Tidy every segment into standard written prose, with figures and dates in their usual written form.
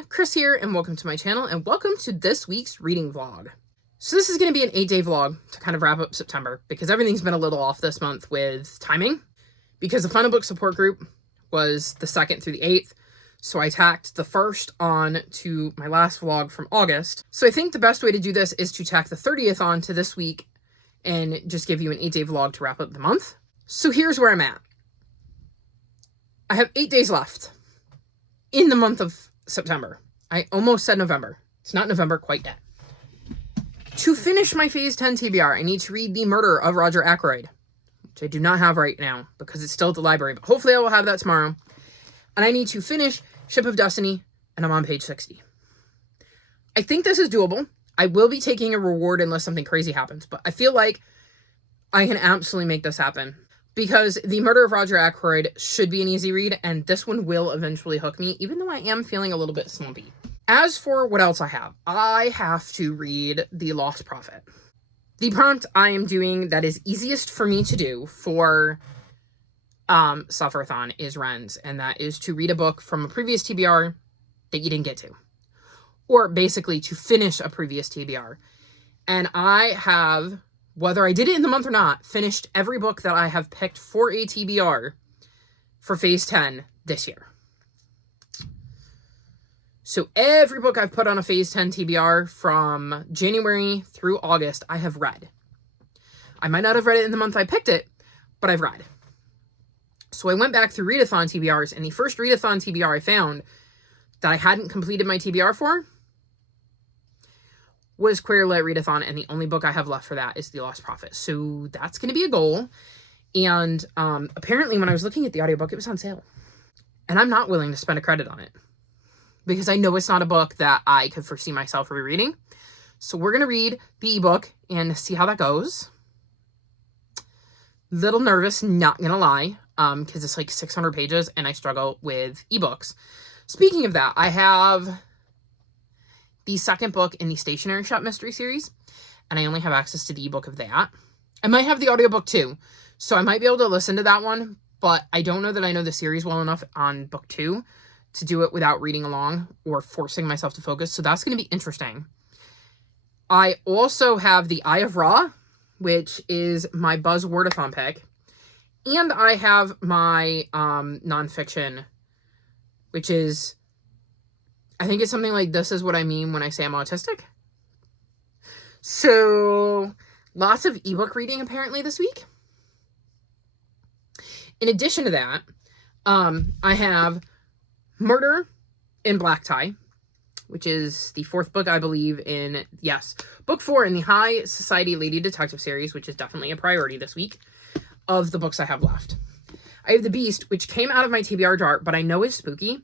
everyone, Chris here, and welcome to my channel, and welcome to this week's reading vlog. So this is going to be an 8-day vlog to kind of wrap up September, because everything's been a little off this month with timing, because the Final Book support group was the 2nd through the 8th, so I tacked the 1st on to my last vlog from August. So I think the best way to do this is to tack the 30th on to this week, and just give you an 8-day vlog to wrap up the month. So here's where I'm at. I have 8 days left in the month of September. I almost said November. It's not November quite yet. To finish my Phase 10 TBR, I need to read The Murder of Roger Ackroyd, which I do not have right now because it's still at the library, but hopefully I will have that tomorrow. And I need to finish Ship of Destiny, and I'm on page 60. I think this is doable. I will be taking a reward unless something crazy happens, but I feel like I can absolutely make this happen, because The Murder of Roger Ackroyd should be an easy read, and this one will eventually hook me, even though I am feeling a little bit slumpy. As for what else I have to read The Lost Prophet. The prompt I am doing that is easiest for me to do for Sufferthon is Ren's, and that is to read a book from a previous TBR that you didn't get to. Or basically to finish a previous TBR. And I have, whether I did it in the month or not, finished every book that I have picked for a TBR for Phase 10 this year. So every book I've put on a Phase 10 TBR from January through August, I have read. I might not have read it in the month I picked it, but I've read. So I went back through readathon TBRs, and the first readathon TBR I found that I hadn't completed my TBR for was Queer Lit Readathon, and the only book I have left for that is The Lost Prophet. So that's going to be a goal. And apparently when I was looking at the audiobook, it was on sale. And I'm not willing to spend a credit on it, because I know it's not a book that I could foresee myself rereading. So we're going to read the ebook and see how that goes. Little nervous, not going to lie, because it's like 600 pages and I struggle with ebooks. Speaking of that, I have the second book in the Stationery Shop Mystery Series, and I only have access to the ebook of that. I might have the audiobook too, so I might be able to listen to that one, but I don't know that I know the series well enough on book 2 to do it without reading along or forcing myself to focus, so that's going to be interesting. I also have the Eye of Ra, which is my Buzzwordathon pick, and I have my nonfiction, which is, I think it's something like This Is What I Mean When I Say I'm Autistic. So lots of ebook reading apparently this week. In addition to that, I have Murder in Black Tie, which is the 4th book, I believe, in, yes, book 4 in the High Society Lady Detective series, which is definitely a priority this week, of the books I have left. I have The Beast, which came out of my TBR jar, but I know is spooky.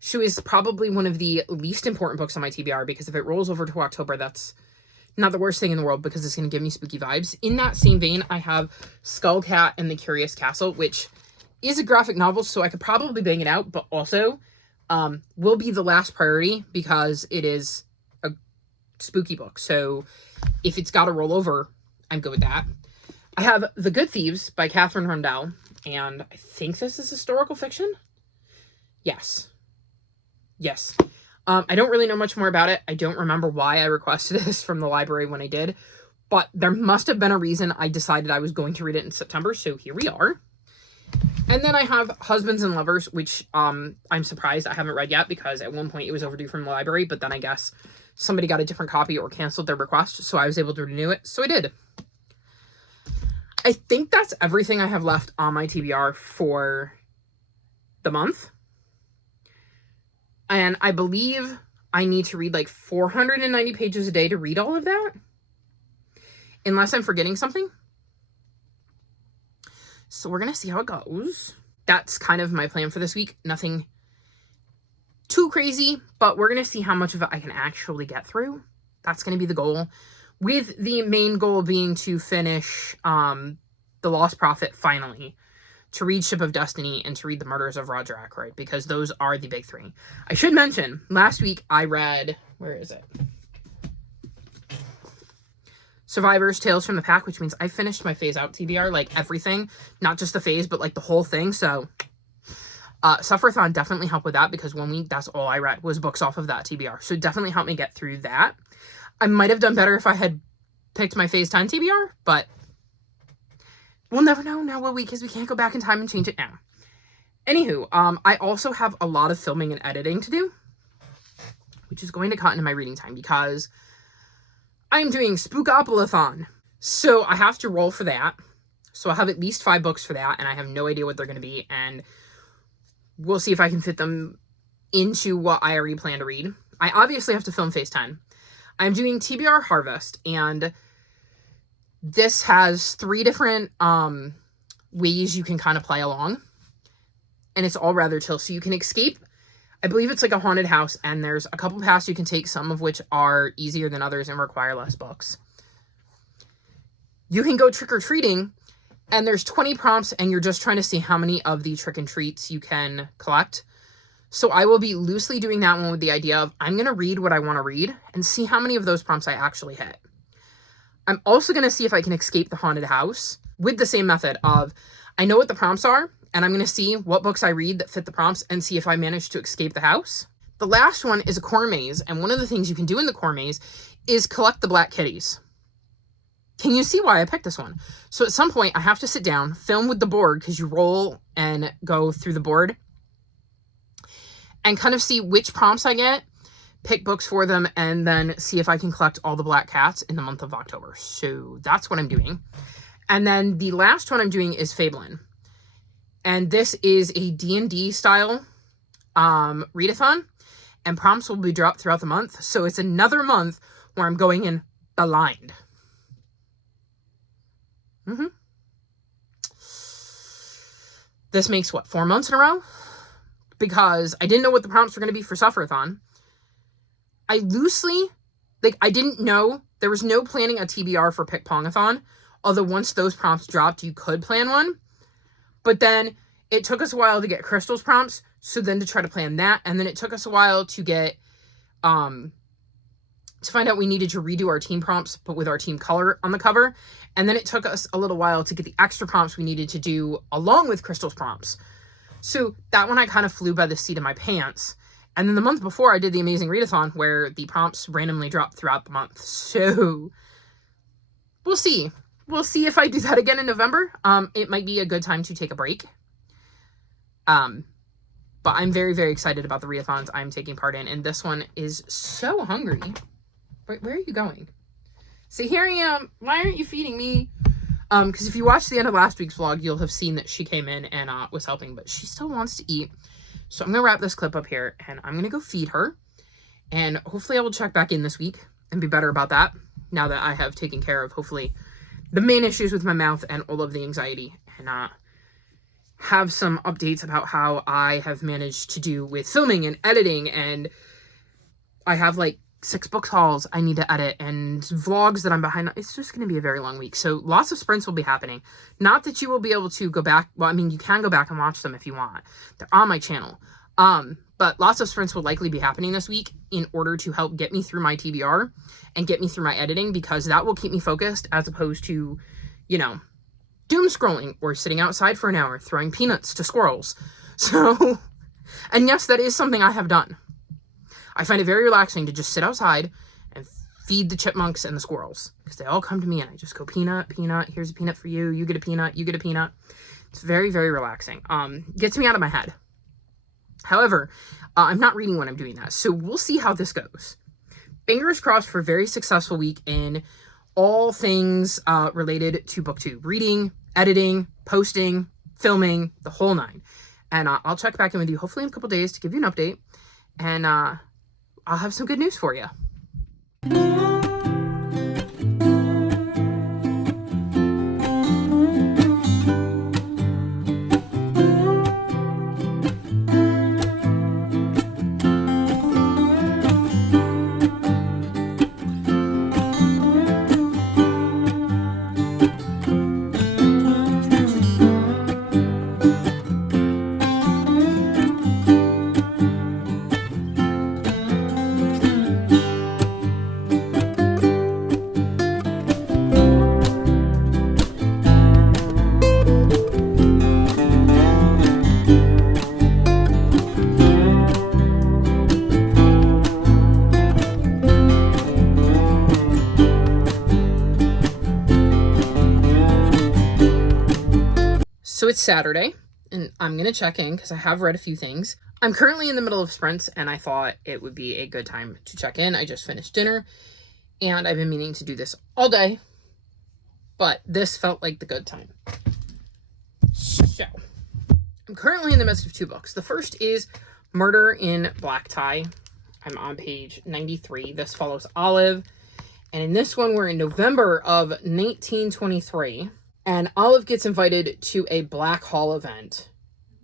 She is probably one of the least important books on my TBR, because if it rolls over to October, that's not the worst thing in the world, because it's going to give me spooky vibes. In that same vein, I have Skullcat and the Curious Castle, which is a graphic novel, so I could probably bang it out, but also will be the last priority because it is a spooky book. So if it's got to roll over, I'm good with that. I have The Good Thieves by Catherine Rundell, and I think this is historical fiction. Yes. I don't really know much more about it. I don't remember why I requested this from the library when I did, but there must have been a reason I decided I was going to read it in September, so here we are. And then I have Husbands and Lovers, which I'm surprised I haven't read yet, because at one point it was overdue from the library, but then I guess somebody got a different copy or canceled their request, so I was able to renew it, so I did. I think that's everything I have left on my TBR for the month. And I believe I need to read like 490 pages a day to read all of that, unless I'm forgetting something. So we're going to see how it goes. That's kind of my plan for this week. Nothing too crazy, but we're going to see how much of it I can actually get through. That's going to be the goal, with the main goal being to finish The Lost Prophet finally, to read Ship of Destiny, and to read The Murders of Roger Ackroyd, because those are the big 3. I should mention, last week I read, where is it? Survivors, Tales from the Pack, which means I finished my phase out TBR, like everything, not just the phase, but like the whole thing. So Sufferthon definitely helped with that because 1 week, that's all I read was books off of that TBR. So it definitely helped me get through that. I might have done better if I had picked my Phase 10 TBR, but we'll never know now, will we? Because we can't go back in time and change it now. Anywho, I also have a lot of filming and editing to do, which is going to cut into my reading time because I'm doing Spookopalathon. So I have to roll for that. So I have at least 5 books for that, and I have no idea what they're going to be, and we'll see if I can fit them into what I already plan to read. I obviously have to film Phase 10. I'm doing TBR Harvest, and this has 3 different ways you can kind of play along, and it's all rather chill. So you can escape, I believe it's like a haunted house, and there's a couple paths you can take, some of which are easier than others and require less books. You can go trick-or-treating, and there's 20 prompts, and you're just trying to see how many of the trick and treats you can collect. So I will be loosely doing that one with the idea of I'm going to read what I want to read and see how many of those prompts I actually hit. I'm also going to see if I can escape the haunted house with the same method of I know what the prompts are, and I'm going to see what books I read that fit the prompts and see if I manage to escape the house. The last one is a core maze, and one of the things you can do in the core maze is collect the black kitties. Can you see why I picked this one? So at some point, I have to sit down, film with the board, because you roll and go through the board, and kind of see which prompts I get, pick books for them, and then see if I can collect all the black cats in the month of October. So that's what I'm doing. And then the last one I'm doing is Fabelin. And this is a D&D style readathon, and prompts will be dropped throughout the month. So it's another month where I'm going in blind. This makes, what, 4 months in a row? Because I didn't know what the prompts were going to be for Sufferthon. I loosely, I didn't know, there was no planning a TBR for Pick Pongathon, although once those prompts dropped, you could plan one. But then it took us a while to get Crystal's prompts, so then to try to plan that, and then it took us a while to get, to find out we needed to redo our team prompts, but with our team color on the cover. And then it took us a little while to get the extra prompts we needed to do along with Crystal's prompts. So that one I kind of flew by the seat of my pants. And then the month before I did the Amazing Readathon where the prompts randomly dropped throughout the month. So we'll see. We'll see if I do that again in November. It might be a good time to take a break. But I'm very, very excited about the readathons I'm taking part in. And this one is so hungry. Where are you going? See, here I am. Why aren't you feeding me? Because if you watched the end of last week's vlog, you'll have seen that she came in and was helping, but she still wants to eat. So I'm going to wrap this clip up here, and I'm going to go feed her. And hopefully I will check back in this week and be better about that, now that I have taken care of, hopefully, the main issues with my mouth and all of the anxiety. And have some updates about how I have managed to do with filming and editing. And I have, 6 book hauls I need to edit and vlogs that I'm behind. It's just going to be a very long week. So lots of sprints will be happening. Not that you will be able to go back. Well, I mean, you can go back and watch them if you want. They're on my channel. But lots of sprints will likely be happening this week in order to help get me through my TBR and get me through my editing, because that will keep me focused as opposed to, doom scrolling or sitting outside for an hour throwing peanuts to squirrels. So, and yes, that is something I have done. I find it very relaxing to just sit outside and feed the chipmunks and the squirrels, because they all come to me and I just go, peanut, peanut, here's a peanut for you, you get a peanut, you get a peanut. It's very, very relaxing. Gets me out of my head. However, I'm not reading when I'm doing that, so we'll see how this goes. Fingers crossed for a very successful week in all things related to book 2. Reading, editing, posting, filming, the whole 9. And I'll check back in with you hopefully in a couple days to give you an update. And I'll have some good news for you. So it's Saturday, and I'm going to check in because I have read a few things. I'm currently in the middle of sprints, and I thought it would be a good time to check in. I just finished dinner, and I've been meaning to do this all day, but this felt like the good time. So, I'm currently in the midst of 2 books. The first is Murder in Black Tie. I'm on page 93. This follows Olive, and in this one, we're in November of 1923, and Olive gets invited to a Black Hall event.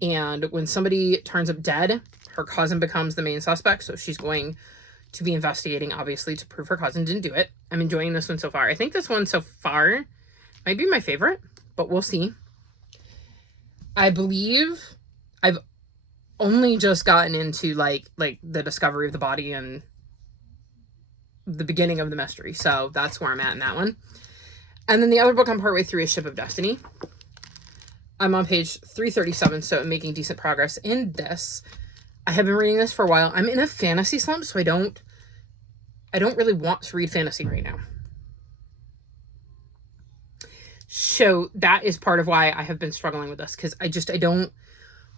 And when somebody turns up dead, her cousin becomes the main suspect. So she's going to be investigating, obviously, to prove her cousin didn't do it. I'm enjoying this one so far. I think this one so far might be my favorite, but we'll see. I believe I've only just gotten into like the discovery of the body and the beginning of the mystery. So that's where I'm at in that one. And then the other book I'm partway through is Ship of Destiny. I'm on page 337, so I'm making decent progress in this. I have been reading this for a while. I'm in a fantasy slump, so I don't really want to read fantasy right now. So that is part of why I have been struggling with this, because I don't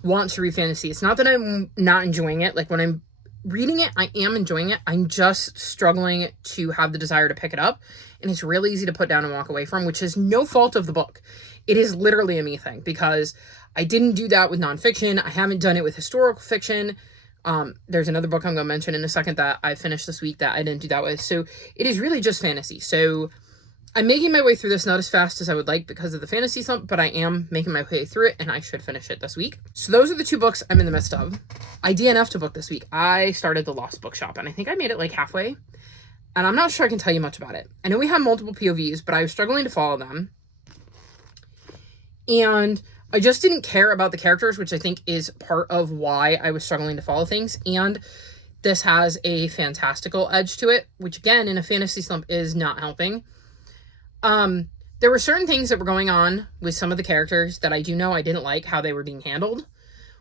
want to read fantasy. It's not that I'm not enjoying it. Like, when I'm reading it, I am enjoying it. I'm just struggling to have the desire to pick it up, and it's really easy to put down and walk away from, which is no fault of the book. It is literally a me thing, because I didn't do that with nonfiction. I haven't done it with historical fiction. There's another book I'm going to mention in a second that I finished this week that I didn't do that with. So it is really just fantasy. So I'm making my way through this, not as fast as I would like because of the fantasy slump, but I am making my way through it, and I should finish it this week. So those are the 2 books I'm in the midst of. I DNF'd a book this week. I started The Lost Bookshop, and I think I made it like halfway, and I'm not sure I can tell you much about it. I know we have multiple POVs, but I was struggling to follow them. And I just didn't care about the characters, which I think is part of why I was struggling to follow things. And this has a fantastical edge to it, which again, in a fantasy slump, is not helping. There were certain things that were going on with some of the characters that I do know I didn't like how they were being handled,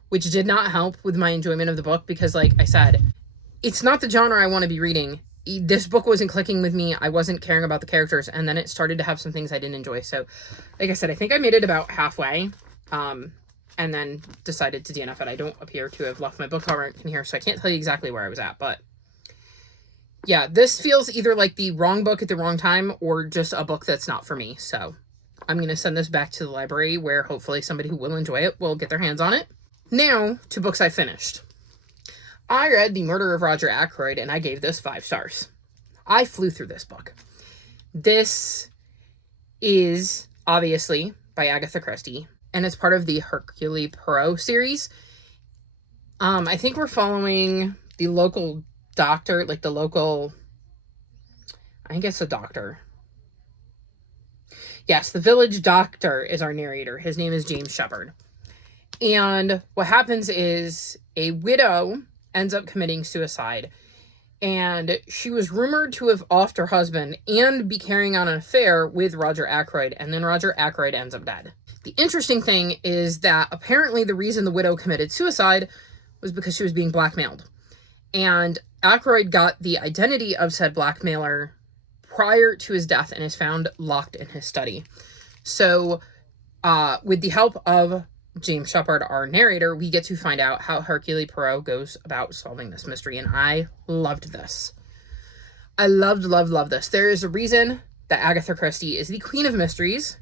which did not help with my enjoyment of the book, because like I said, it's not the genre I want to be reading. This book wasn't clicking with me. I wasn't caring about the characters, and then it started to have some things I didn't enjoy. So, like I said, I think I made it about halfway, and then decided to DNF it. I don't appear to have left my bookmark in here, so I can't tell you exactly where I was at, but yeah, this feels either like the wrong book at the wrong time or just a book that's not for me. So I'm going to send this back to the library, where hopefully somebody who will enjoy it will get their hands on it. Now to books I finished. I read The Murder of Roger Ackroyd, and I gave this 5 stars. I flew through this book. This is obviously by Agatha Christie, and it's part of the Hercule Poirot series. I think we're following the local doctor, like the local, I think it's a doctor. Yes, the village doctor is our narrator. His name is James Shepherd. And what happens is a widow ends up committing suicide, and she was rumored to have offed her husband and be carrying on an affair with Roger Ackroyd, and then Roger Ackroyd ends up dead. The interesting thing is that apparently the reason the widow committed suicide was because she was being blackmailed, and Ackroyd got the identity of said blackmailer prior to his death and is found locked in his study. So with the help of James Shepherd, our narrator, we get to find out how Hercule Poirot goes about solving this mystery, and I loved this. I loved this. There is a reason that Agatha Christie is the queen of mysteries.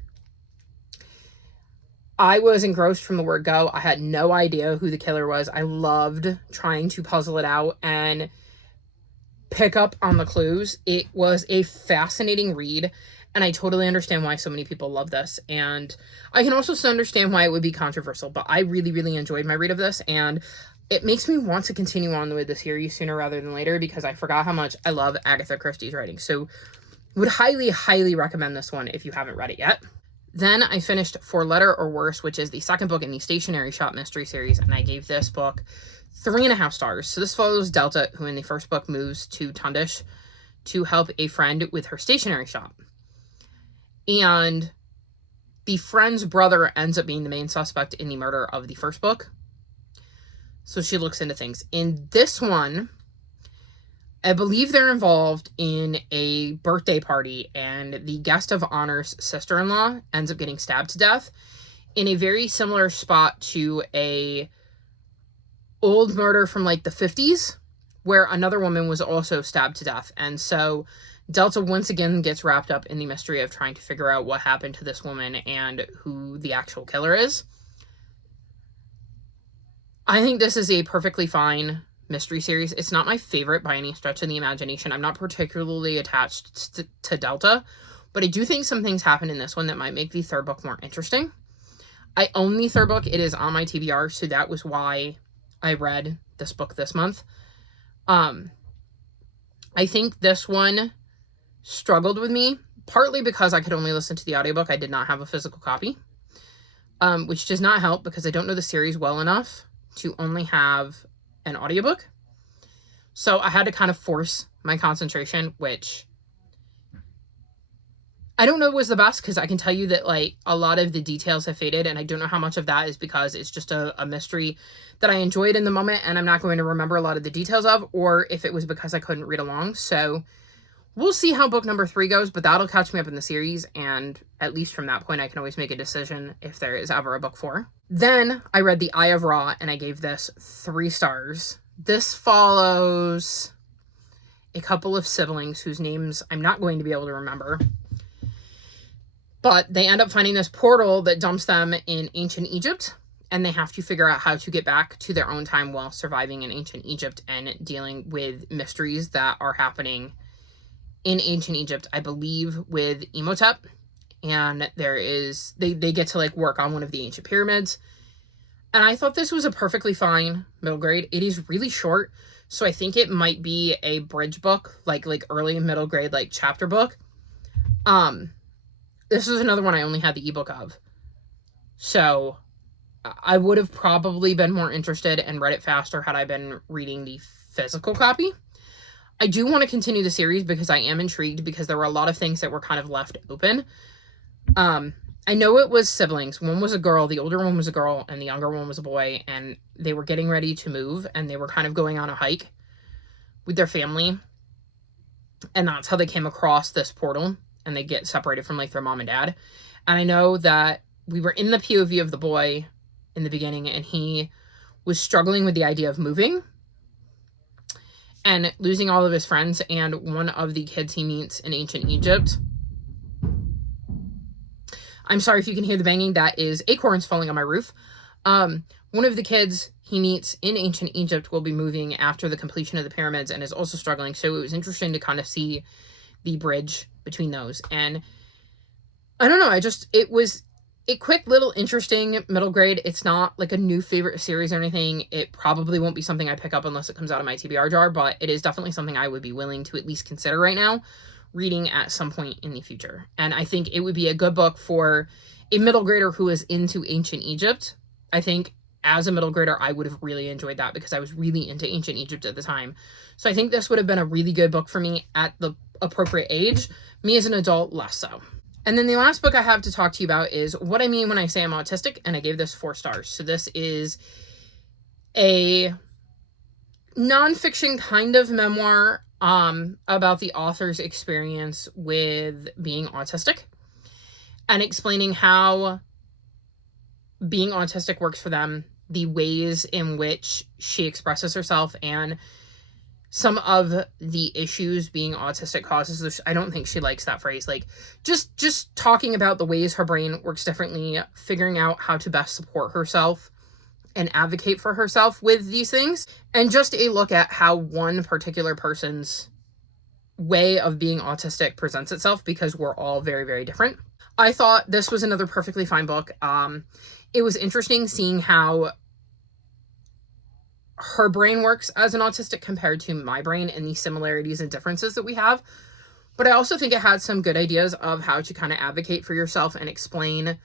I was engrossed from the word go. I had no idea who the killer was. I loved trying to puzzle it out and pick up on the clues. It was a fascinating read, and I totally understand why so many people love this. And I can also understand why it would be controversial, but I really enjoyed my read of this, and it makes me want to continue on with the series sooner rather than later, because I forgot how much I love Agatha Christie's writing. So would highly recommend this one if you haven't read it yet. Then I finished For Letter or Worse, which is the second book in the Stationery Shop mystery series, and I gave this book 3.5 stars. So this follows Delta, who in the first book moves to Tundish to help a friend with her stationery shop. And the friend's brother ends up being the main suspect in the murder of the first book. So she looks into things. In this one, I believe they're involved in a birthday party, and the guest of honor's sister-in-law ends up getting stabbed to death. in a very similar spot to a old murder from like the 50s, where another woman was also stabbed to death. And so Delta once again gets wrapped up in the mystery of trying to figure out what happened to this woman and who the actual killer is. I think this is a perfectly fine mystery series. It's not my favorite by any stretch of the imagination. I'm not particularly attached to Delta, but I do think some things happen in this one that might make the third book more interesting. I own the third book. It is on my TBR, so that was why I read this book this month. I think this one struggled with me, partly because I could only listen to the audiobook. I did not have a physical copy, which does not help because I don't know the series well enough to only have an audiobook. So I had to kind of force my concentration, which I don't know was the best, because I can tell you that like a lot of the details have faded, and I don't know how much of that is because it's just a mystery that I enjoyed in the moment and I'm not going to remember a lot of the details of, or if it was because I couldn't read along. So we'll see how book number 3 goes, but that'll catch me up in the series, and at least from that point I can always make a decision if there is ever a book 4. Then I read The Eye of Ra, and I gave this 3 stars. This follows a couple of siblings whose names I'm not going to be able to remember, but they end up finding this portal that dumps them in ancient Egypt, and they have to figure out how to get back to their own time while surviving in ancient Egypt and dealing with mysteries that are happening in ancient Egypt, I believe, with Imhotep. And they get to like work on one of the ancient pyramids. And I thought this was a perfectly fine middle grade. It is really short, so I think it might be a bridge book, like early middle grade, like chapter book. This is another one I only had the ebook of. So I would have probably been more interested and read it faster had I been reading the physical copy. I do want to continue the series because I am intrigued, because there were a lot of things that were kind of left open. I know it was siblings. One was a girl, the older one was a girl, and the younger one was a boy, and they were getting ready to move, and they were kind of going on a hike with their family, and that's how they came across this portal, and they get separated from like their mom and dad. And I know that we were in the POV of the boy in the beginning, and he was struggling with the idea of moving and losing all of his friends, and one of the kids he meets in ancient Egypt, I'm sorry if you can hear the banging, that is acorns falling on my roof. One of the kids he meets in ancient Egypt will be moving after the completion of the pyramids and is also struggling, so it was interesting to kind of see the bridge between those. And I don't know, it was a quick little interesting middle grade. It's not like a new favorite series or anything. It probably won't be something I pick up unless it comes out of my TBR jar, but it is definitely something I would be willing to at least consider right now reading at some point in the future. And I think it would be a good book for a middle grader who is into ancient Egypt. I think as a middle grader, I would have really enjoyed that because I was really into ancient Egypt at the time. So I think this would have been a really good book for me at the appropriate age. Me as an adult, less so. And then the last book I have to talk to you about is What I Mean When I Say I'm Autistic, and I gave this 4 stars. So this is a nonfiction kind of memoir about the author's experience with being autistic and explaining how being autistic works for them, the ways in which she expresses herself, and some of the issues being autistic causes. I don't think she likes that phrase. Like, just talking about the ways her brain works differently, figuring out how to best support herself and advocate for herself with these things, and just a look at how one particular person's way of being autistic presents itself, because we're all very, very different. I thought this was another perfectly fine book. It was interesting seeing how her brain works as an autistic compared to my brain and the similarities and differences that we have. But I also think it had some good ideas of how to kind of advocate for yourself and explain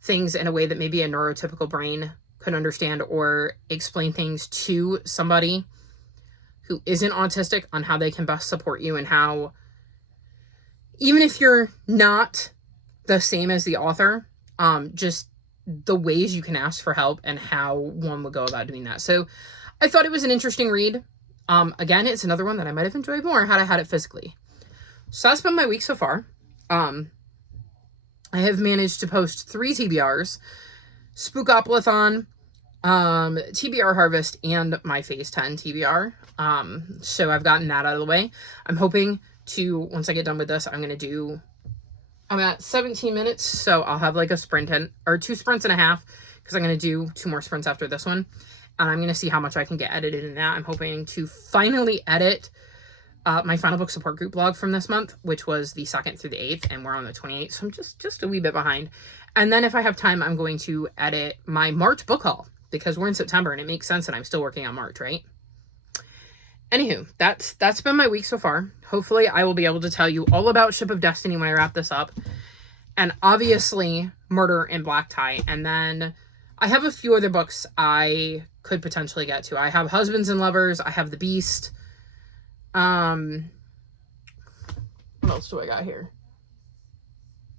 things in a way that maybe a neurotypical brain could understand, or explain things to somebody who isn't autistic on how they can best support you, and how, even if you're not the same as the author, just the ways you can ask for help and how one would go about doing that. So I thought it was an interesting read. Again, it's another one that I might have enjoyed more had I had it physically. So that's been my week so far. I have managed to post 3 TBRs, Spookopolython, TBR Harvest, and my Phase 10 TBR. So I've gotten that out of the way. I'm hoping to, once I get done with this, I'm at 17 minutes, so I'll have like a sprint or 2 sprints and a half, because I'm going to do 2 more sprints after this one. And I'm going to see how much I can get edited in that. I'm hoping to finally edit my Final Book Support Group blog from this month, which was the 2nd through the 8th, and we're on the 28th, so I'm just a wee bit behind. And then if I have time, I'm going to edit my March book haul, because we're in September, and it makes sense that I'm still working on March, right? Anywho, that's been my week so far. Hopefully, I will be able to tell you all about Ship of Destiny when I wrap this up. And obviously, Murder in Black Tie. And then I have a few other books I could potentially get to. I have Husbands and Lovers. I have The Beast. What else do I got here?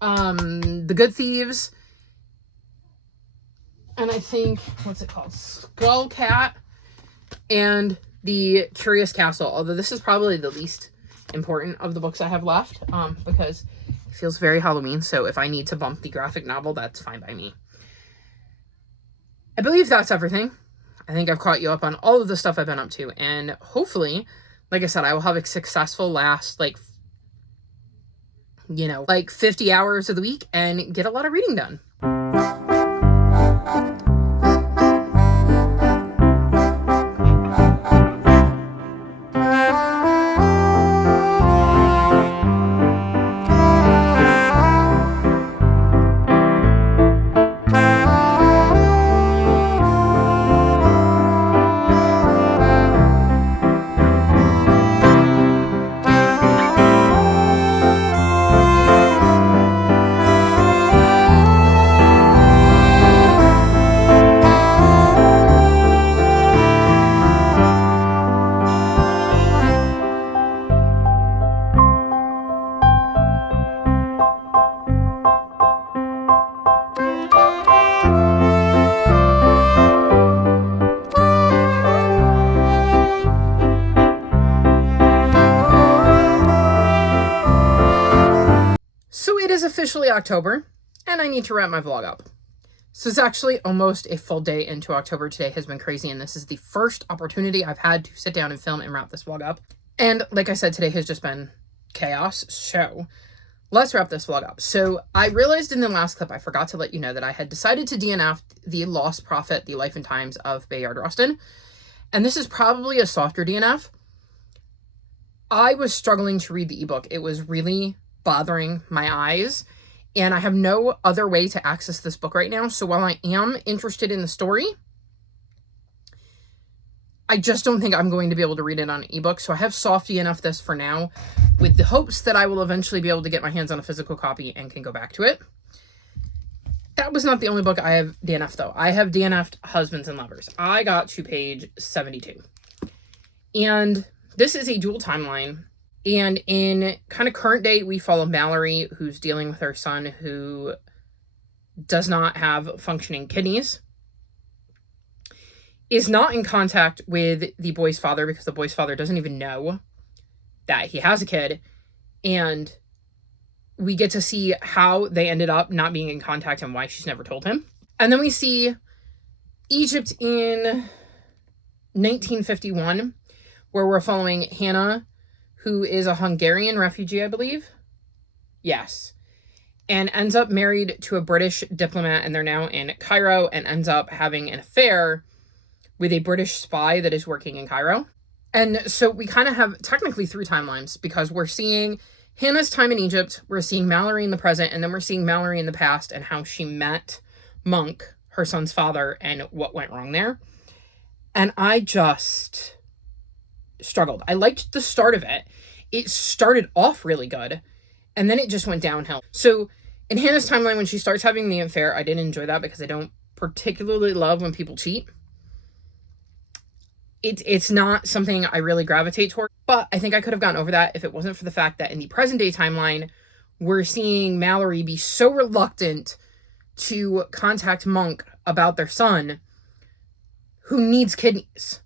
The Good Thieves. And I think, what's it called? Skull Cat. And The Curious Castle. Although this is probably the least important of the books I have left. Because it feels very Halloween. So if I need to bump the graphic novel, that's fine by me. I believe that's everything. I think I've caught you up on all of the stuff I've been up to. And hopefully, like I said, I will have a successful last, 50 hours of the week and get a lot of reading done. So it is officially October, and I need to wrap my vlog up. So it's actually almost a full day into October. Today has been crazy, and this is the first opportunity I've had to sit down and film and wrap this vlog up. And like I said, today has just been chaos. So let's wrap this vlog up. So I realized in the last clip, I forgot to let you know that I had decided to DNF the Lost Prophet, The Life and Times of Bayard Rustin. And this is probably a softer DNF. I was struggling to read the ebook. It was really bothering my eyes, and I have no other way to access this book right now. So while I am interested in the story, I just don't think I'm going to be able to read it on an ebook. So I have soft DNF this for now, with the hopes that I will eventually be able to get my hands on a physical copy and can go back to it. That was not the only book I have DNF'd, though. I have DNF'd Husbands and Lovers. I got to page 72. And this is a dual timeline. And in kind of current day, we follow Mallory, who's dealing with her son who does not have functioning kidneys, is not in contact with the boy's father because the boy's father doesn't even know that he has a kid. And we get to see how they ended up not being in contact and why she's never told him. And then we see Egypt in 1951, where we're following Hannah, who is a Hungarian refugee, I believe. Yes. And ends up married to a British diplomat, and they're now in Cairo, and ends up having an affair with a British spy that is working in Cairo. And so we kind of have technically 3 timelines, because we're seeing Hannah's time in Egypt, we're seeing Mallory in the present, and then we're seeing Mallory in the past and how she met Monk, her son's father, and what went wrong there. And I just struggled. I liked the start of it. It started off really good, and then it just went downhill. So in Hannah's timeline, when she starts having the affair, I didn't enjoy that because I don't particularly love when people cheat. It's not something I really gravitate toward, but I think I could have gotten over that if it wasn't for the fact that in the present day timeline, we're seeing Mallory be so reluctant to contact Monk about their son who needs kidneys.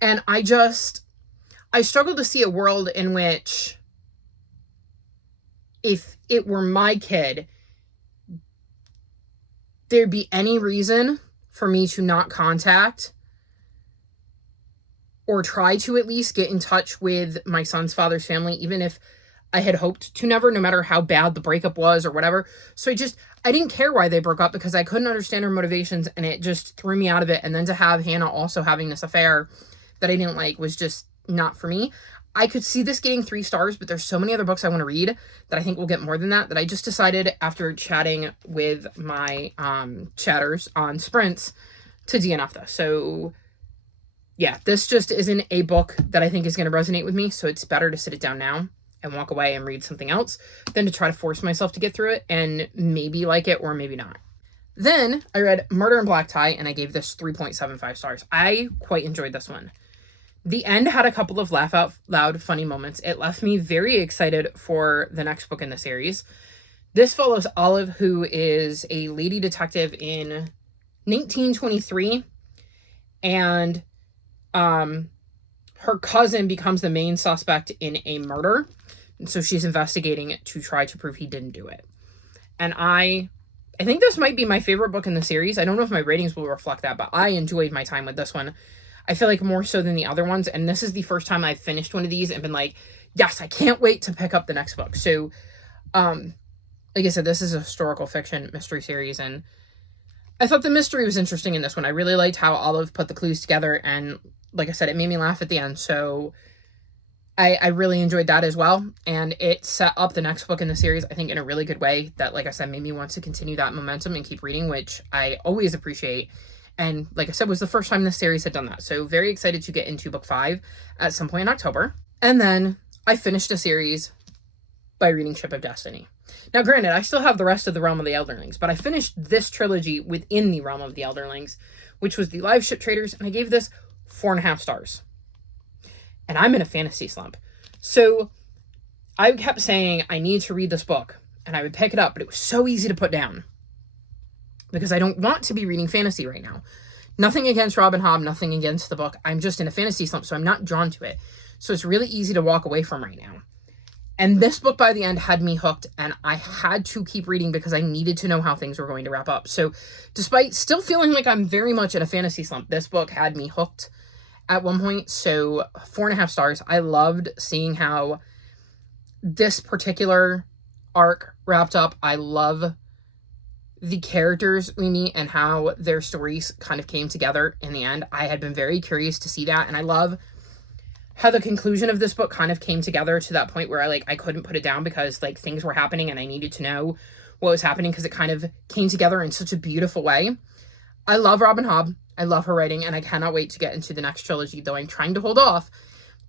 And I struggle to see a world in which, if it were my kid, there'd be any reason for me to not contact or try to at least get in touch with my son's father's family, even if I had hoped to never, no matter how bad the breakup was or whatever. So I didn't care why they broke up because I couldn't understand her motivations, and it just threw me out of it. And then to have Hannah also having this affair that I didn't like was just not for me. I could see this getting 3 stars, but there's so many other books I want to read that I think will get more than that, that I just decided after chatting with my chatters on Sprints to DNF this. So yeah, this just isn't a book that I think is going to resonate with me, so it's better to sit it down now and walk away and read something else than to try to force myself to get through it and maybe like it or maybe not. Then I read Murder in Black Tie, and I gave this 3.75 stars. I quite enjoyed this one. The end had a couple of laugh out loud funny moments. It left me very excited for the next book in the series. This follows Olive, who is a lady detective in 1923, and her cousin becomes the main suspect in a murder, and so she's investigating it to try to prove he didn't do it. And I think this might be my favorite book in the series. I don't know if my ratings will reflect that, but I enjoyed my time with this one. I feel like more so than the other ones, and this is the first time I've finished one of these and been like, yes, I can't wait to pick up the next book. So, like I said, this is a historical fiction mystery series, and I thought the mystery was interesting in this one. I really liked how Olive put the clues together, and like I said, it made me laugh at the end, so I really enjoyed that as well, and it set up the next book in the series, I think, in a really good way that, like I said, made me want to continue that momentum and keep reading, which I always appreciate. And like I said, was the first time this series had done that. So very excited to get into book 5 at some point in October. And then I finished a series by reading Ship of Destiny. Now, granted, I still have the rest of the Realm of the Elderlings, but I finished this trilogy within the Realm of the Elderlings, which was the Live Ship Traders, and I gave this 4.5 stars. And I'm in a fantasy slump. So I kept saying I need to read this book, and I would pick it up, but it was so easy to put down because I don't want to be reading fantasy right now. Nothing against Robin Hobb, nothing against the book. I'm just in a fantasy slump, so I'm not drawn to it. So it's really easy to walk away from right now. And this book by the end had me hooked, and I had to keep reading because I needed to know how things were going to wrap up. So despite still feeling like I'm very much in a fantasy slump, this book had me hooked at one point. So 4.5 stars. I loved seeing how this particular arc wrapped up. I love the characters we meet and how their stories kind of came together in the end. I had been very curious to see that, and I love how the conclusion of this book kind of came together to that point where I couldn't put it down because things were happening and I needed to know what was happening because it kind of came together in such a beautiful way. I love Robin Hobb. I love her writing, and I cannot wait to get into the next trilogy, though I'm trying to hold off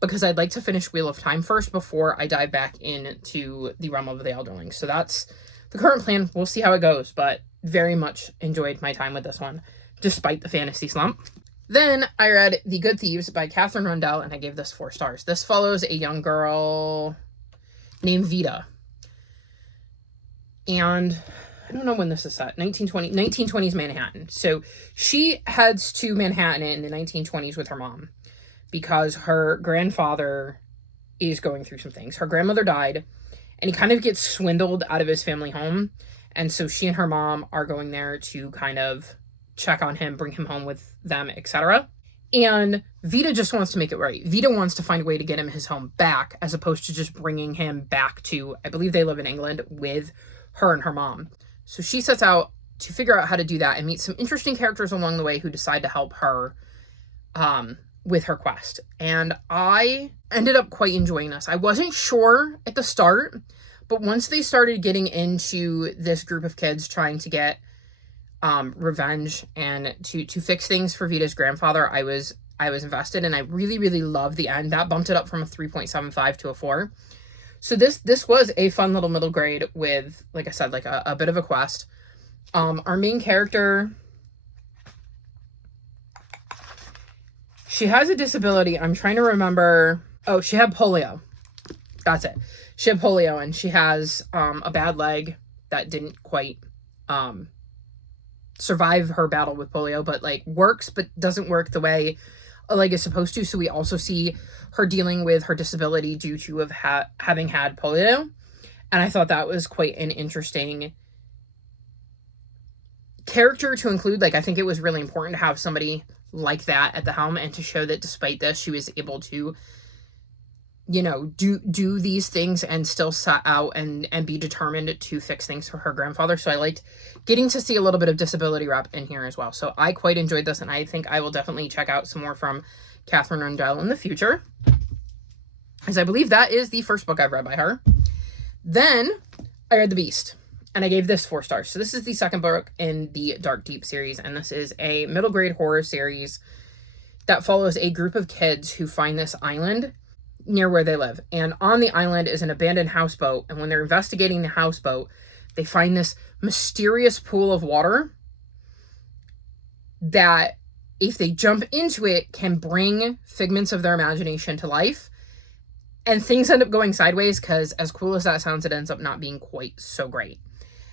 because I'd like to finish Wheel of Time first before I dive back into the Realm of the Elderlings. So that's the current plan. We'll see how it goes, but very much enjoyed my time with this one, despite the fantasy slump. Then I read The Good Thieves by Catherine Rundell, and I gave this 4 stars. This follows a young girl named Vita. And I don't know when this is set. 1920s Manhattan. So she heads to Manhattan in the 1920s with her mom because her grandfather is going through some things. Her grandmother died, and he kind of gets swindled out of his family home. And so she and her mom are going there to kind of check on him, bring him home with them, etc. And Vita just wants to make it right. Vita wants to find a way to get him his home back, as opposed to just bringing him back to, I believe they live in England, with her and her mom. So she sets out to figure out how to do that and meet some interesting characters along the way who decide to help her with her quest. And I ended up quite enjoying this. I wasn't sure at the start, but once they started getting into this group of kids trying to get revenge and to fix things for Vita's grandfather, I was invested, and I really, really loved the end. That bumped it up from a 3.75 to a 4. So this was a fun little middle grade with, like I said, a bit of a quest. Our main character, she has a disability. I'm trying to remember. Oh, she had polio. That's it. She had polio, and she has a bad leg that didn't quite survive her battle with polio, but works, but doesn't work the way a leg is supposed to. So we also see her dealing with her disability due to having had polio. And I thought that was quite an interesting character to include. Like, I think it was really important to have somebody like that at the helm, and to show that despite this, she was able to, you know, do these things and still set out and be determined to fix things for her grandfather. So I liked getting to see a little bit of disability rep in here as well. So I quite enjoyed this, and I think I will definitely check out some more from Catherine Rundell in the future, as I believe that is the first book I've read by her. Then I read The Beast, and I gave this 4 stars. So this is the second book in the Dark Deep series, and this is a middle grade horror series that follows a group of kids who find this island near where they live. And on the island is an abandoned houseboat, and when they're investigating the houseboat, they find this mysterious pool of water that, if they jump into it, can bring figments of their imagination to life. And things end up going sideways, because as cool as that sounds, it ends up not being quite so great.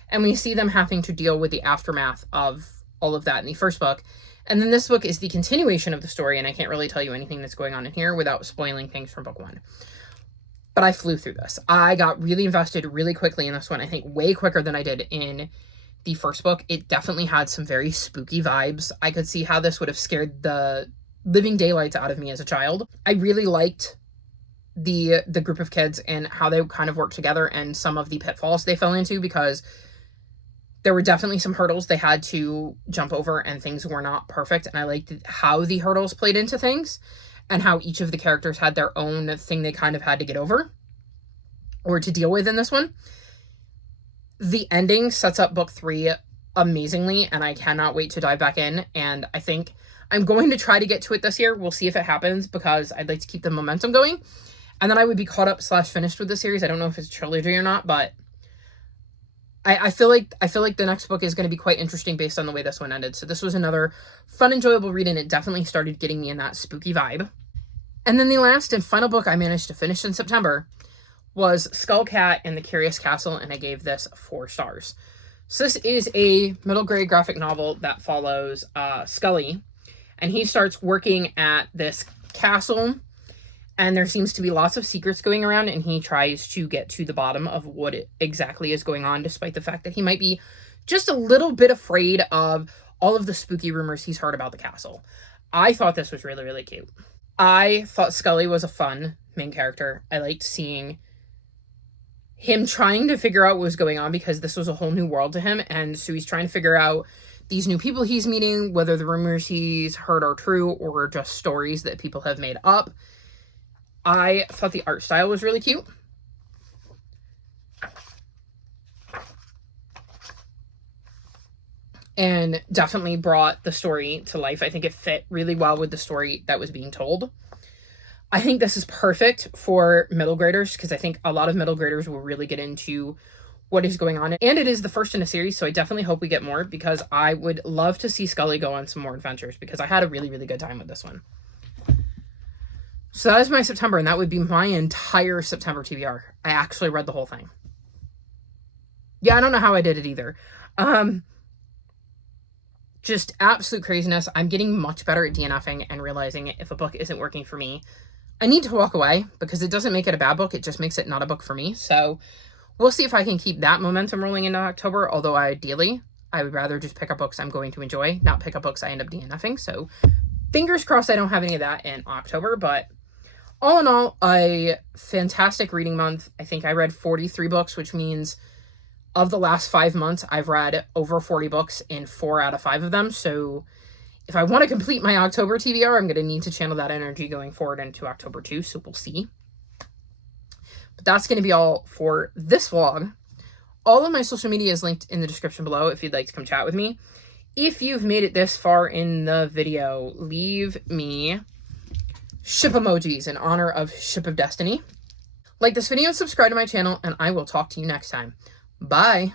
And we see them having to deal with the aftermath of all of that in the first book. And then this book is the continuation of the story, and I can't really tell you anything that's going on in here without spoiling things from book 1. But I flew through this. I got really invested really quickly in this one, I think way quicker than I did in the first book. It definitely had some very spooky vibes. I could see how this would have scared the living daylights out of me as a child. I really liked the group of kids and how they kind of worked together, and some of the pitfalls they fell into, because there were definitely some hurdles they had to jump over, and things were not perfect. And I liked how the hurdles played into things, and how each of the characters had their own thing they kind of had to get over or to deal with in this one. The ending sets up book 3 amazingly, and I cannot wait to dive back in. And I think I'm going to try to get to it this year. We'll see if it happens, because I'd like to keep the momentum going. And then I would be caught up / finished with the series. I don't know if it's a trilogy or not, but I feel like the next book is going to be quite interesting based on the way this one ended. So this was another fun, enjoyable read, and it definitely started getting me in that spooky vibe. And then the last and final book I managed to finish in September was Skullcat and the Curious Castle, and I gave this 4 stars. So this is a middle grade graphic novel that follows Scully, and he starts working at this castle, and there seems to be lots of secrets going around, and he tries to get to the bottom of what exactly is going on, despite the fact that he might be just a little bit afraid of all of the spooky rumors he's heard about the castle. I thought this was really, really cute. I thought Scully was a fun main character. I liked seeing him trying to figure out what was going on, because this was a whole new world to him, and so he's trying to figure out these new people he's meeting, whether the rumors he's heard are true or just stories that people have made up. I thought the art style was really cute. And definitely brought the story to life. I think it fit really well with the story that was being told. I think this is perfect for middle graders, because I think a lot of middle graders will really get into what is going on. And it is the first in a series, so I definitely hope we get more, because I would love to see Scully go on some more adventures, because I had a really, really good time with this one. So that is my September, and that would be my entire September TBR. I actually read the whole thing. Yeah, I don't know how I did it either. Just absolute craziness. I'm getting much better at DNFing and realizing if a book isn't working for me, I need to walk away, because it doesn't make it a bad book. It just makes it not a book for me. So we'll see if I can keep that momentum rolling into October, although ideally, I would rather just pick up books I'm going to enjoy, not pick up books I end up DNFing. So fingers crossed I don't have any of that in October, but all in all, a fantastic reading month. I think I read 43 books, which means of the last 5 months, I've read over 40 books in 4 out of 5 of them. So if I want to complete my October TBR, I'm going to need to channel that energy going forward into October too. So we'll see. But that's going to be all for this vlog. All of my social media is linked in the description below if you'd like to come chat with me. If you've made it this far in the video, leave me ship emojis in honor of Ship of Destiny. Like this video and subscribe to my channel, and I will talk to you next time. Bye.